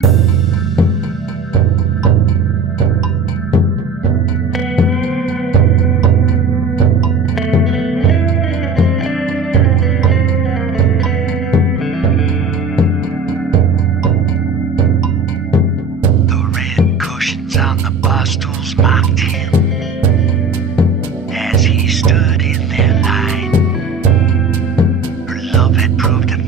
The red cushions on the bar stools mocked him as he stood in their line. Her love had proved a